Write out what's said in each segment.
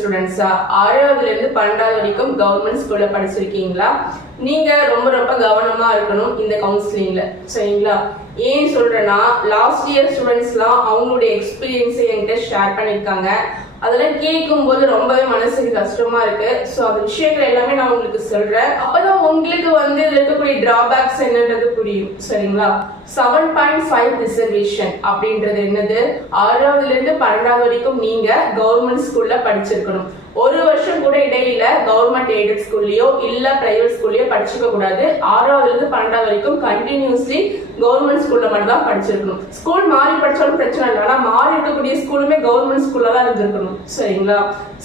ஸ்டூடெண்ட்ஸா 6வது இருந்து 12வது வரைக்கும் கவர்மெண்ட் ஸ்கூல்ல படிச்சிருக்கீங்களா? நீங்க ரொம்ப ரொம்ப கவனமா இருக்கணும் இந்த கவுன்சிலிங்ல, சரிங்களா? ஏன் சொல்றேன்னா, லாஸ்ட் இயர் ஸ்டூடெண்ட்ஸ்லாம் அவங்களுடைய எக்ஸ்பீரியன்ஸை என்கிட்ட ஷேர் பண்ணியிருக்காங்க. அதெல்லாம் கேட்கும் போது ரொம்பவே மனசுக்கு கஷ்டமா இருக்கு. ஸோ அந்த விஷயங்கள் எல்லாமே நான் உங்களுக்கு சொல்றேன். அப்பதான் உங்களுக்கு வந்து இருக்கக்கூடிய டிராபேக்ஸ் என்னன்றது புரியும், சரிங்களா? 7.5 ரிசர்வேஷன் அப்படின்றது என்னது? 6வதுல இருந்து 12வது வரைக்கும் நீங்க கவர்மெண்ட் ஸ்கூல்ல படிச்சிருக்கணும். ஒரு வருஷம் கூட இடையில கவர்மெண்ட் எய்டட் ஸ்கூல்லயோ இல்ல பிரைவேட் ஸ்கூல்லயோ படிச்சுக்க கூடாது. 6வதுல இருந்து 12வது வரைக்கும் கண்டினியூஸ்லி கவர்மெண்ட் ஸ்கூல்ல மட்டும் தான் படிச்சிருக்கணும். ஸ்கூல் மாறி படிச்சாலும் பிரச்சனை இல்லை, ஆனா மாறி இருக்கக்கூடிய ஸ்கூலுமே கவர்மெண்ட் ஸ்கூல்ல தான் இருந்திருக்கணும், சரிங்களா?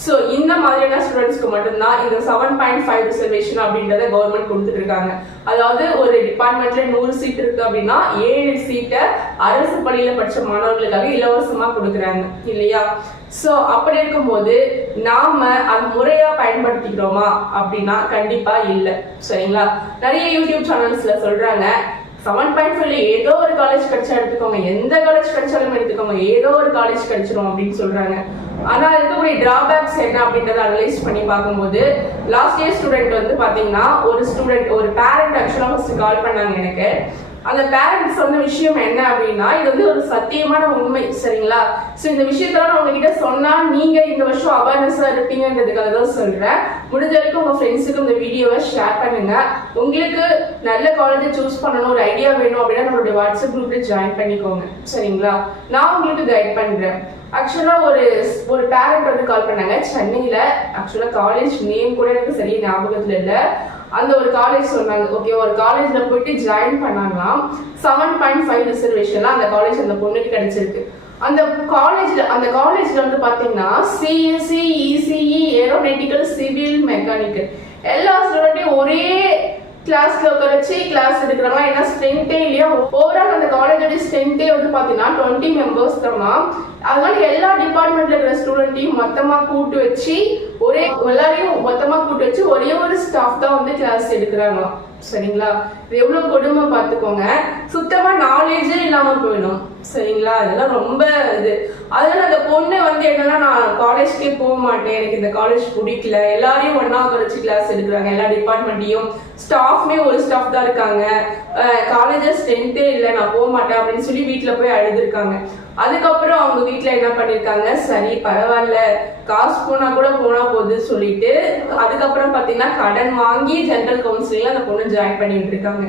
சோ இந்த மாதிரியான ஸ்டூடெண்ட்ஸ்க்கு மட்டும்தான் இந்த 7.5 ரிசர்வேஷன் அப்படின்றத கவர்மெண்ட் கொடுத்துட்டு இருக்காங்க. அதாவது ஒரு டிபார்ட்மெண்ட்ல 100 சீட் இருக்கு அப்படின்னா 7 சீட்டை அரசு பள்ளியில படிச்ச மாணவர்களுக்காக இலவசமா கொடுக்குறாங்க, இல்லையா? சோ அப்படி இருக்கும்போது நாம அது முறையா பயன்படுத்திக்கிறோமா அப்படின்னா கண்டிப்பா இல்ல, சரிங்களா? நிறைய யூடியூப் சேனல்ஸ்ல சொல்றாங்க 7.5 ஏதோ ஒரு காலேஜ் கிடைச்சா எடுத்துக்கோங்க, எந்த காலேஜ் கிடைச்சாலும் எடுத்துக்கோங்க, ஏதோ ஒரு காலேஜ் கிடைச்சிரும் அப்படின்னு சொல்றாங்க. ஆனா இருக்கக்கூடிய டிராபேக்ஸ் என்ன அப்படின்றத அனலைஸ் பண்ணி பார்க்கும்போது, லாஸ்ட் இயர் ஸ்டூடெண்ட் வந்து பாத்தீங்கன்னா ஒரு பேரண்ட் ஆக்சுவலா ஃபர்ஸ்ட் கால் பண்ணாங்க எனக்கு. அந்த பேரண்ட்ஸ் சொன்ன விஷயம் என்ன அப்படின்னா, இது வந்து ஒரு சத்தியமான உண்மை, சரிங்களா? ஸோ இந்த விஷயத்தெல்லாம் நான் உங்ககிட்ட சொன்னா நீங்க இந்த வருஷம் அவேர்னஸா இருப்பீங்கன்றதுக்காக தான் சொல்றேன். முடிஞ்ச வரைக்கும் உங்க ஃப்ரெண்ட்ஸுக்கு இந்த வீடியோவை ஷேர் பண்ணுங்க. உங்களுக்கு நல்ல காலேஜை சூஸ் பண்ணணும், ஒரு ஐடியா வேணும் அப்படின்னா நம்மளுடைய வாட்ஸ்அப் குரூப்ல ஜாயின் பண்ணிக்கோங்க, சரிங்களா? நான் உங்களுக்கு கைட் பண்றேன். ஆக்சுவலா ஒரு பேரண்ட் வந்து கால் பண்ணாங்க சென்னையில. ஆக்சுவலா காலேஜ் நேம் கூட எனக்கு சரியா ஞாபகத்துல இல்ல. அந்த ஒரு காலேஜ் சொன்னாங்க. ஓகே, ஒரு காலேஜ்ல போயிட்டு ஜாயின் பண்ணாங்களாம். 7.5 ரிசர்வேஷன்ல அந்த காலேஜ் அந்த பொண்ணுக்கு கிடைச்சிருக்கு. அந்த காலேஜ்ல வந்து பாத்தீங்கன்னா CSE, ECE, aeronautical, civil, mechanical எல்லா ஸ்டூடெண்ட்டையும் ஒரே கிளாஸ்ல உட்கார வச்சு கிளாஸ் எடுக்கிறாங்க. ஏன்னா ஸ்ட்ரென்த்தே இல்லையா, ஓவரால் அந்த காலேஜோட ஸ்ட்ரென்த்தே வந்து பாத்தீங்கன்னா 20 மெம்பர்ஸ் தான். அதனால எல்லா டிபார்ட்மெண்ட்ல இருக்கிற ஸ்டூடெண்ட்டையும் மொத்தமா கூட்டு வச்சு எல்லாரையும் மொத்தமா கூட்டு வச்சு ஒரே ஒரு ஸ்டாஃப் தான் வந்து கிளாஸ் எடுக்கிறாங்களாம், சரிங்களா? இது எவ்வளவு கொடுமை பார்த்துக்கோங்க. சுத்தமா நாலேஜே இல்லாம போயிடும், சரிங்களா? இதெல்லாம் ரொம்ப அதனால அந்த பொண்ணு வந்து என்னன்னா, நான் காலேஜ்க்கே போக மாட்டேன், எனக்கு இந்த காலேஜ் பிடிக்கல, எல்லாரையும் ஒன்னா வச்சு கிளாஸ் எடுக்கிறாங்க, எல்லா டிபார்ட்மெண்ட்டையும் ஸ்டாஃப்மே ஒரு ஸ்டாஃப் தான் இருக்காங்க, காலேஜஸ் ஸ்ட்ரென்த்தே இல்லை, நான் போக மாட்டேன் அப்படின்னு சொல்லி வீட்டுல போய் அழுதுருக்காங்க. அதுக்கப்புறம் அவங்க வீட்டுல என்ன பண்ணிருக்காங்க, சரி பரவாயில்ல காசு போனா போகுது சொல்லிட்டு அதுக்கப்புறம் பாத்தீங்கன்னா கடன் வாங்கி ஜெனரல் கவுன்சிலிங்ல அந்த பொண்ணு ஜாயின் பண்ணிட்டு இருக்காங்க.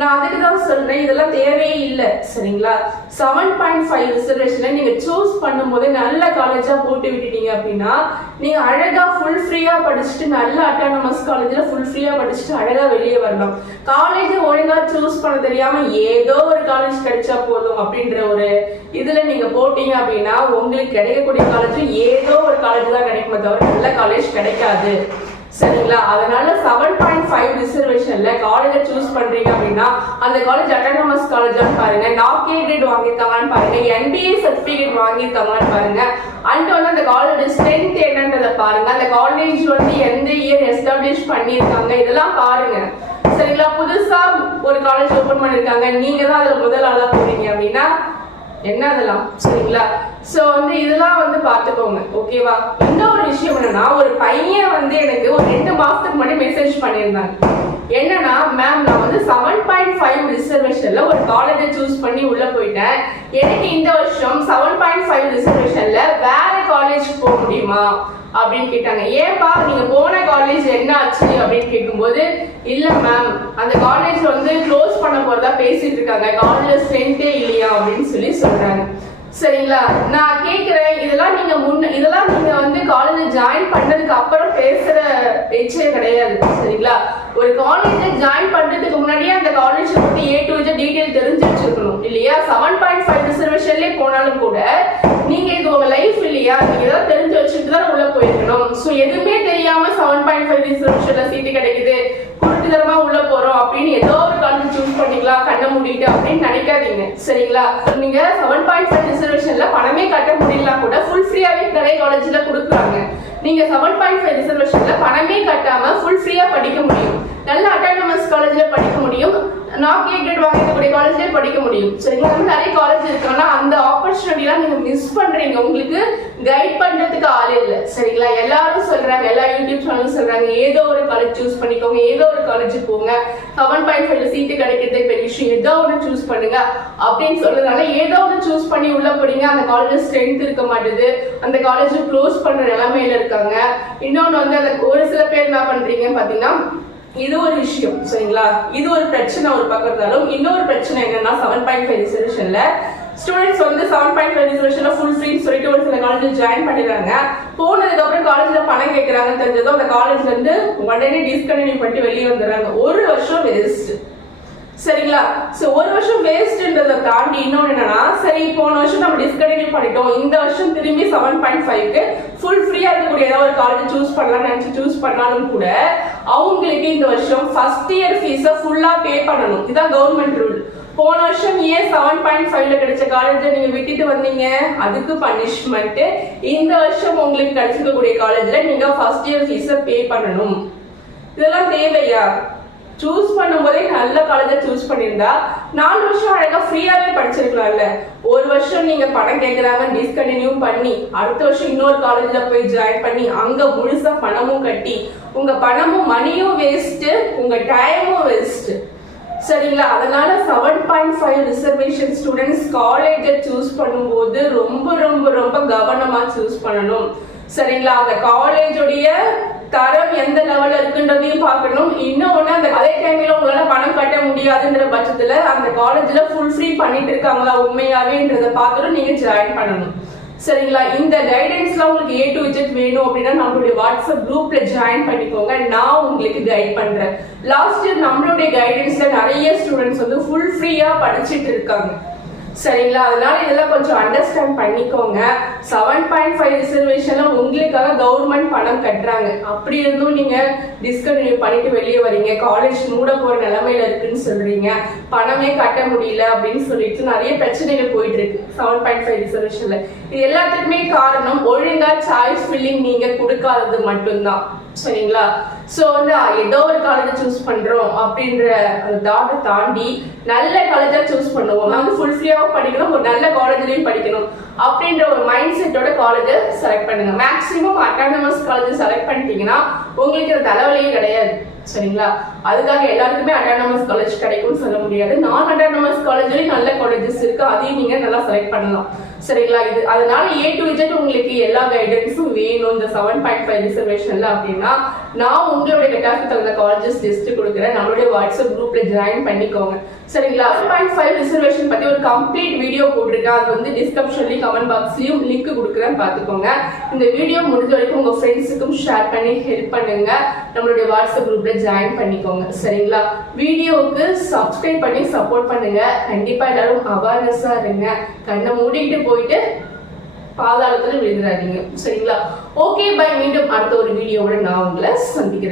நான் அதுக்கு தான் சொல்றேன், இதெல்லாம் தேவையே இல்லை, சரிங்களா? 7.5 ரிசர்வேஷன்ல நீங்க சூஸ் பண்ணும் போதே நல்ல காலேஜா போட்டு விட்டுட்டீங்க அப்படின்னா நீங்க அழகா ஃபுல் ஃப்ரீயா படிச்சுட்டு நல்ல அட்டானமஸ் காலேஜ்ல ஃபுல் ஃப்ரீயா படிச்சுட்டு அழகா வெளியே வரலாம். காலேஜ் ஒழுங்கா சூஸ் பண்ண தெரியாம ஏதோ ஒரு காலேஜ் கிடைச்சா போதும் அப்படின்ற ஒரு இதுல நீங்க போட்டீங்க அப்படின்னா உங்களுக்கு கிடைக்கக்கூடிய காலேஜ் ஏதோ ஒரு காலேஜ் தான் கிடைக்குமே தவிர நல்ல காலேஜ் கிடைக்காது, சரிங்களா? அதனால 7.5 ரிசர்வேஷன்ல காலேஜை சூஸ் பண்றீங்க அப்படின்னா அந்த காலேஜ் அட்டானமஸ் காலேஜான்னு பாருங்க, நாக் ஏ கிரேட் வாங்கியிருக்காங்கன்னு பாருங்க, NBA சர்டிபிகேட் வாங்கியிருக்காங்கன்னு பாருங்க, அண்ட் வந்து அந்த காலேஜோட ஸ்ட்ரென்த் என்னன்றதை பாருங்க, அந்த காலேஜ் வந்து எந்த இயர் எஸ்டாப்ளிஷ் பண்ணியிருக்காங்க இதெல்லாம் பாருங்க, சரிங்களா? புதுசா ஒரு காலேஜ் ஓபன் பண்ணிருக்காங்க, நீங்க தான் அதுல முதல் ஆளா போறீங்க அப்படின்னா என்ன அதெல்லாம், சரிங்களா? சோ வந்து இதெல்லாம் வந்து பாத்துக்கோங்க, ஓகேவா? இன்னொரு விஷயம் என்னன்னா, ஒரு பையன் வந்து எனக்கு ஒரு 2 மாசத்துக்கு முன்னாடி மெசேஜ் பண்ணியிருந்தாங்க. என்னன்னா, மேம் நான் வந்து 7.5 ரிசர்வேஷன்ல ஒரு காலேஜை சூஸ் பண்ணி உள்ள போயிட்டேன், எனக்கு இந்த வருஷம் 7.5 ரிசர்வேஷன்ல வேற காலேஜ் போக முடியுமா அப்படின்னு கேட்டாங்க. ஏன்பா நீங்க போன காலேஜ் என்ன ஆச்சு அப்படின்னு கேட்கும்போது, இல்ல மேம் அந்த காலேஜ் வந்து க்ளோஸ் பண்ண போறதா பேசிட்டு இருக்காங்க, காலேஜ் ஸ்ட்ரென்த்தே இல்லையா அப்படின்னு சொல்றாங்க, சரிங்களா? நான் கேக்குறேன், இதெல்லாம் நீங்க வந்து காலேஜ் ஜாயின் பண்ணதுக்கு அப்புறம் பேசுற பேச்சே கிடையாது, சரிங்களா? ஒரு காலேஜ் ஜாயின் பண்றதுக்கு முன்னாடியே அந்த காலேஜ் பத்தி A to Z டீடைல் தெரிஞ்சு வச்சிருக்கணும், இல்லையா? 7.5 ரிசர்வேஷன்லயே போனாலும் கூட நீங்க இது உங்க லைஃப் இல்லையா, நீங்க ஏதாவது தெரிஞ்சு வச்சுட்டு தான் உள்ள போயிருக்கணும். சோ எதுவுமே தெரியாம 7.5 ரிசர்வேஷன்ல சீட்டு கிடைக்குது, குருட்டுதரமா உள்ள போறோம் அப்படின்னு ஏதோ ஒரு காலேஜ் சூஸ் பண்ணிக்கலாம் கண்ண மூடிட்டு அப்படின்னு நினைக்காதீங்க, சரிங்களா? நீங்க 7.5 ரிசர்வேஷன்ல பணமே கட்ட முடியல கூட ஃபுல் ஃப்ரீயாவே நிறைய காலேஜ்ல கொடுக்குறாங்க. நீங்க 7.5 ரிசர்வேஷன்ல பணமே கட்டாம ஃபுல் ஃப்ரீயா படிக்க முடியும், நல்ல அட்டானமஸ் காலேஜ்ல படிக்க முடியும், நாக் ஏ கிரேட் வாங்கக்கூடிய காலேஜ்லேயே படிக்க முடியும். சரிங்களா? அந்த மாதிரி நிறைய காலேஜ் இருக்காங்கன்னா அந்த ஆப்பர்ச்சுனிட்டிலாம் நீங்க மிஸ் பண்றீங்க. உங்களுக்கு கைட் பண்றதுக்கு ஆள் இல்லை. சரிங்களா? எல்லாரும் சொல்றாங்க, எல்லா யூடியூப் சேனலும் சொல்றாங்க, ஏதோ ஒரு காலேஜ் சூஸ் பண்ணிக்கோங்க, ஏதோ ஒரு காலேஜ் போங்க, 7.5 சீட்டு கிடைக்கிறதே பெரிய விஷயம், ஏதோ ஒன்று சூஸ் பண்ணுங்க அப்படின்னு சொல்றதுனால ஏதோ ஒன்று சூஸ் பண்ணி உள்ள போறீங்க. அந்த காலேஜ் ஸ்ட்ரென்த் இருக்க மாட்டேது, அந்த காலேஜ் க்ளோஸ் பண்ற நிலைமையில இருக்காங்க. இன்னொன்று வந்து அந்த ஒரு சில பேர் என்ன பண்றீங்கன்னு பாத்தீங்கன்னா, இது ஒரு விஷயம். சரிங்களா? இது ஒரு பிரச்சனை ஒரு பக்கம் இருந்தாலும் இன்னொரு பிரச்சனை என்னன்னா 7.5 ரிசர்வேஷன்ல ஸ்டூடெண்ட்ஸ் வந்து 7.5 ரிசர்வேஷன்ல ஃபுல் ஃப்ரீன்னு சொல்லிட்டு ஒரு சில காலேஜ் ஜாயின் பண்ணிடுறாங்க. போனதுக்கு அப்புறம் காலேஜ்ல பணம் கேட்கறாங்க தெரிஞ்சதும் அந்த காலேஜ்ல இருந்து உடனே டிஸ்கண்டினியூ பண்ணிட்டு வெளியே வந்துடுறாங்க. ஒரு வருஷம் வேஸ்ட். சரிங்களா? சோ ஒரு வருஷம் வேஸ்ட்ன்றதை தாண்டி இன்னொன்னு என்னன்னா, சரி போன வருஷம் நம்ம டிஸ்கண்டினியூ பண்ணிட்டோம், இந்த வருஷம் திரும்பி 7.5க்கு ஃபுல் ஃப்ரீயா இருக்கக்கூடிய ஏதாவது ஒரு காலேஜ் சூஸ் பண்ணலாம் நினைச்சு சூஸ் பண்ணாலும் கூட அவங்களுக்கு இந்த வருஷம் ஃபர்ஸ்ட் இயர் ஃபீஸை ஃபுல்லா பே பண்ணணும். இதுதான் கவர்மெண்ட் ரூல். போன வருஷம் ஏன் 7.5ல கிடைச்ச காலேஜ் நீங்க விட்டுட்டு வந்தீங்க, அதுக்கு பனிஷ்மெண்ட். இந்த வருஷம் உங்களுக்கு கிடைச்சிருக்கக்கூடிய காலேஜ்ல நீங்க ஃபர்ஸ்ட் இயர் ஃபீஸை பே பண்ணணும். இதெல்லாம் தேவையா? சூஸ் பண்ணும்போதே நல்ல காலேஜை சூஸ் பண்ணியிருந்தா 4 வருஷம் அழகா ஃப்ரீயாவே படிச்சிருக்கலாம்ல. ஒரு வருஷம் நீங்க பணம் கேட்கறாங்க டிஸ்கண்டினியூ பண்ணி அடுத்த வருஷம் இன்னொரு காலேஜ்ல போய் ஜாயின் பண்ணி அங்க முழுசா பணமும் கட்டி உங்க பணமும் மணியும் வேஸ்ட், உங்க டைமும் வேஸ்ட். சரிங்களா? அதனால 7.5 ரிசர்வேஷன் ஸ்டூடெண்ட்ஸ் காலேஜை சூஸ் பண்ணும்போது ரொம்ப ரொம்ப ரொம்ப கவனமா சூஸ் பண்ணணும். சரிங்களா? அந்த காலேஜோடைய தரம் எந்த லெவல்ல இருக்குன்றதையும் பார்க்கணும். இன்னொன்னு அந்த அதே டைம்ல உங்களால பணம் கட்ட முடியாதுன்ற பட்சத்துல அந்த காலேஜ்ல ஃபுல் ஃப்ரீ பண்ணிட்டு இருக்காங்களா உண்மையாவேன்றதை பார்த்துட்டு நீங்க ஜாயின் பண்ணணும். சரிங்களா? இந்த கைடன்ஸ்லாம் உங்களுக்கு A to Z வேணும் அப்படின்னா நம்மளுடைய வாட்ஸ்அப் குரூப்ல ஜாயின் பண்ணிக்கோங்க. நான் உங்களுக்கு கைட் பண்றேன். லாஸ்ட் இயர் நம்மளுடைய கைடன்ஸ்ல நிறைய ஸ்டூடெண்ட்ஸ் வந்து ஃபுல் ஃப்ரீயா படிச்சுட்டு இருக்காங்க. சரிங்களா? அதனால இதெல்லாம் கொஞ்சம் அண்டர்ஸ்டாண்ட் பண்ணிக்கோங்க. 7.5 ரிசர்வேஷன்ல உங்களுக்காக கவர்மெண்ட் பணம் கட்டுறாங்க. அப்படி இருந்தும் நீங்க டிஸ்கண்டினியூ பண்ணிட்டு வெளியே வரீங்க, காலேஜ் மூட போற நிலைமையில இருக்குன்னு சொல்றீங்க, பணமே கட்ட முடியல அப்படின்னு சொல்லிட்டு நிறைய பிரச்சனைகள் போயிட்டு இருக்கு 7.5 ரிசர்வேஷன்ல. இது எல்லாத்துக்குமே காரணம் ஒழுங்கா சாய்ஸ் ஃபில்லிங் நீங்க கொடுக்காதது மட்டும்தான். சரிங்களா? சோ வந்து ஏதோ ஒரு காலேஜ் சூஸ் பண்றோம் அப்படின்ற அந்த தாட்டை தாண்டி நல்ல காலேஜா சூஸ் பண்ணுவோம். நான் வந்து ஃபுல் ஃப்ரீயா படிக்கணும், ஒரு நல்ல காலேஜ்லயும் படிக்கணும் அப்படின்ற ஒரு மைண்ட் செட்டோட காலேஜை செலக்ட் பண்ணுங்க. மேக்ஸிமம் அட்டானமஸ் காலேஜ் செலக்ட் பண்ணிட்டீங்கன்னா உங்களுக்கு ஒரு தலைவலியே கிடையாது. சரிங்களா? அதுக்காக எல்லாருக்குமே அட்டானமஸ் காலேஜ் கிடைக்கும்னு சொல்ல முடியாது. நான் அட்டானமஸ் காலேஜ்லயும் நல்ல காலேஜஸ் இருக்கு, அதையும் நீங்க நல்லா செலக்ட் பண்ணலாம். சரிங்களா? இது அதனால A to Z உங்களுக்கு எல்லா கைடன்ஸும் வேணும் இந்த 7.5 ரிசர்வேஷன்ல அப்படின்னா நான் உங்களுடைய கட்டாக்கு தகுந்த காலேஜஸ் லிஸ்ட் கொடுக்குறேன். நம்மளுடைய வாட்ஸ்அப் குரூப்ல ஜாயின் பண்ணிக்கோங்க. சரிங்களா? 7.5 ரிசர்வேஷன் பத்தி ஒரு கம்ப்ளீட் வீடியோ போட்டிருக்கேன். அது வந்து டிஸ்கிரிப்ஷன்லயும் கமெண்ட் பாக்ஸ்லயும் லிங்க் கொடுக்குறேன், பாத்துக்கோங்க. இந்த வீடியோ முடிஞ்ச வரைக்கும் உங்க ஃப்ரெண்ட்ஸுக்கும் ஷேர் பண்ணி ஹெல்ப் பண்ணுங்க. நம்மளுடைய வாட்ஸ்அப் குரூப்ல ஜாயின் பண்ணிக்கோங்க. சரிங்களா? வீடியோவுக்கு சப்ஸ்கிரைப் பண்ணி சப்போர்ட் பண்ணுங்க. கண்டிப்பா எல்லாரும் அவேர்னஸா இருங்க. கண்ணை மூடிட்டு போயிட்டு பாதாளத்துல விழுந்துடாதீங்க. சரிங்களா? Okay bye. மீண்டும் அடுத்த ஒரு வீடியோவோட நான் உங்களை சந்திக்கிறேன்.